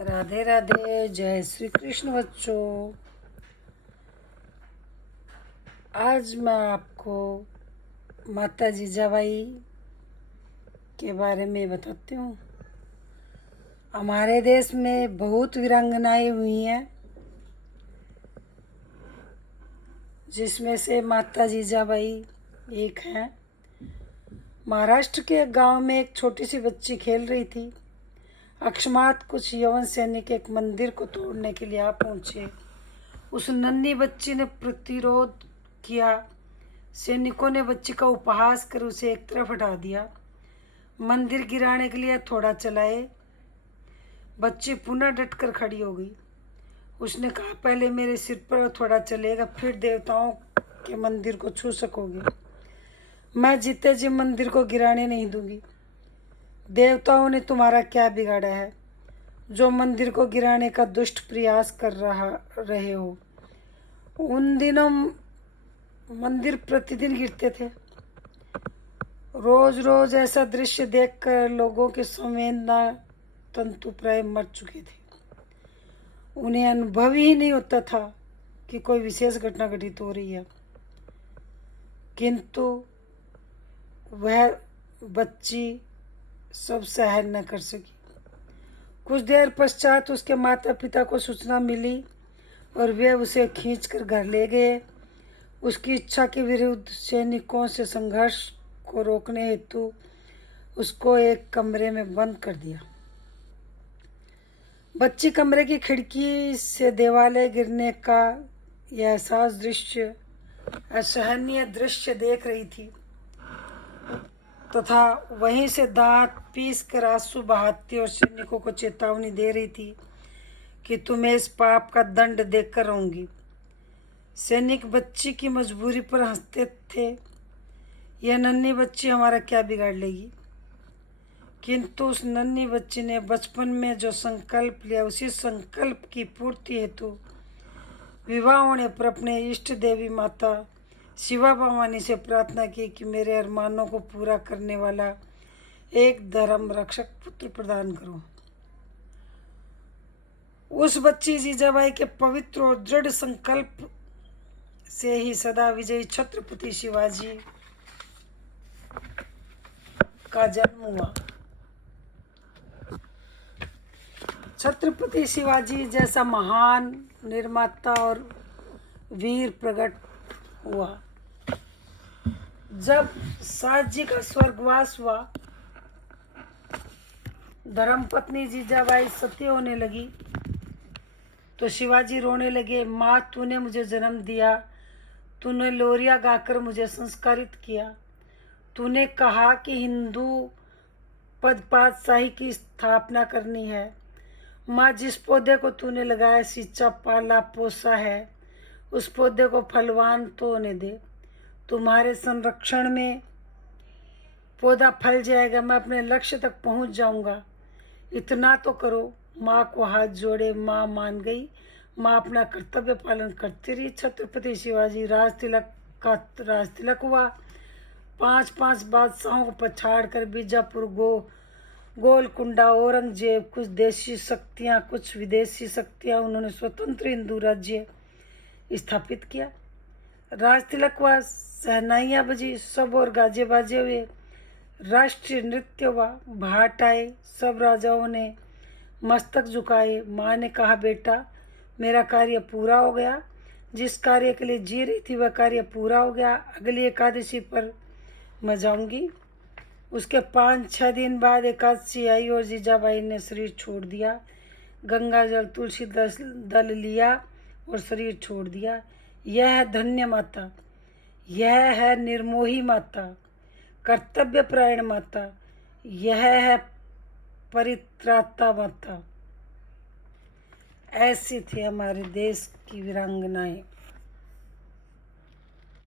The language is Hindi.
राधे राधे, जय श्री कृष्ण बच्चों। आज मैं आपको माता जीजाबाई के बारे में बताती हूँ। हमारे देश में बहुत वीरांगनाएं हुई हैं, जिसमें से माता जीजाबाई एक हैं। महाराष्ट्र के गांव में एक छोटी सी बच्ची खेल रही थी। अकस्मात कुछ यवन सैनिक एक मंदिर को तोड़ने के लिए आ पहुंचे। उस नन्ही बच्ची ने प्रतिरोध किया। सैनिकों ने बच्ची का उपहास कर उसे एक तरफ हटा दिया। मंदिर गिराने के लिए थोड़ा चलाए। बच्ची पुनः डटकर खड़ी हो गई। उसने कहा, पहले मेरे सिर पर थोड़ा चलेगा, फिर देवताओं के मंदिर को छू सकोगे। मैं जीते जी मंदिर को गिराने नहीं दूंगी। देवताओं ने तुम्हारा क्या बिगाड़ा है जो मंदिर को गिराने का दुष्ट प्रयास कर रहे हो। उन दिनों मंदिर प्रतिदिन गिरते थे। रोज रोज ऐसा दृश्य देखकर लोगों के संवेदना तंतु प्राय मर चुके थे। उन्हें अनुभव ही नहीं होता था कि कोई विशेष घटना घटित हो रही है। किंतु वह बच्ची सब सहन न कर सकी। कुछ देर पश्चात उसके माता पिता को सूचना मिली और वे उसे खींचकर घर ले गए। उसकी इच्छा के विरुद्ध सैनिकों से संघर्ष को रोकने हेतु उसको एक कमरे में बंद कर दिया। बच्ची कमरे की खिड़की से दीवारें गिरने का यह असहनीय दृश्य देख रही थी तथा वहीं से दांत पीस कर आंसू बहाती और सैनिकों को चेतावनी दे रही थी कि तुम्हें इस पाप का दंड देकर रहूंगी। सैनिक बच्ची की मजबूरी पर हंसते थे। यह नन्ही बच्ची हमारा क्या बिगाड़ लेगी। किंतु उस नन्ही बच्ची ने बचपन में जो संकल्प लिया, उसी संकल्प की पूर्ति हेतु विवाह होने पर अपने इष्ट देवी माता शिवा भवानी से प्रार्थना की कि मेरे अरमानों को पूरा करने वाला एक धर्म रक्षक पुत्र प्रदान करो। उस बच्ची जीजाबाई के पवित्र और दृढ़ संकल्प से ही सदा विजयी छत्रपति शिवाजी का जन्म हुआ। छत्रपति शिवाजी जैसा महान निर्माता और वीर प्रकट हुआ। जब साहजी का स्वर्गवास हुआ, धर्मपत्नी जीजाबाई सती होने लगी तो शिवाजी रोने लगे। माँ, तूने मुझे जन्म दिया, तूने लोरिया गाकर मुझे संस्कारित किया, तूने कहा कि हिंदू पद पातशाही की स्थापना करनी है। माँ, जिस पौधे को तूने लगाया, सींचा, पाला, पोसा है, उस पौधे को फलवान तो होने दे। तुम्हारे संरक्षण में पौधा फल जाएगा, मैं अपने लक्ष्य तक पहुंच जाऊंगा। इतना तो करो। माँ को हाथ जोड़े। माँ मान गई। माँ अपना कर्तव्य पालन करती रही। छत्रपति शिवाजी राज तिलक हुआ। 5 बादशाहों को पछाड़ कर बीजापुर, गोलकुंडा, औरंगजेब, कुछ देशी शक्तियाँ, कुछ विदेशी शक्तियाँ, उन्होंने स्वतंत्र हिंदू राज्य स्थापित किया। राज तिलक हुआ, शहनाइयाँ बजी, सब और गाजे बाजे हुए, राष्ट्रीय नृत्य हुआ, भाट आए, सब राजाओं ने मस्तक झुकाए। माँ ने कहा, बेटा, मेरा कार्य पूरा हो गया। जिस कार्य के लिए जी रही थी वह कार्य पूरा हो गया। अगली एकादशी पर मैं जाऊंगी। उसके 5-6 दिन बाद एकादशी आई और जीजाबाई ने शरीर छोड़ दिया। गंगा जल, तुलसी दल लिया और शरीर छोड़ दिया। यह है धन्य माता, यह है निर्मोही माता, कर्तव्य परायण माता, यह है परित्राता माता। ऐसी थी हमारे देश की वीरांगनाएं।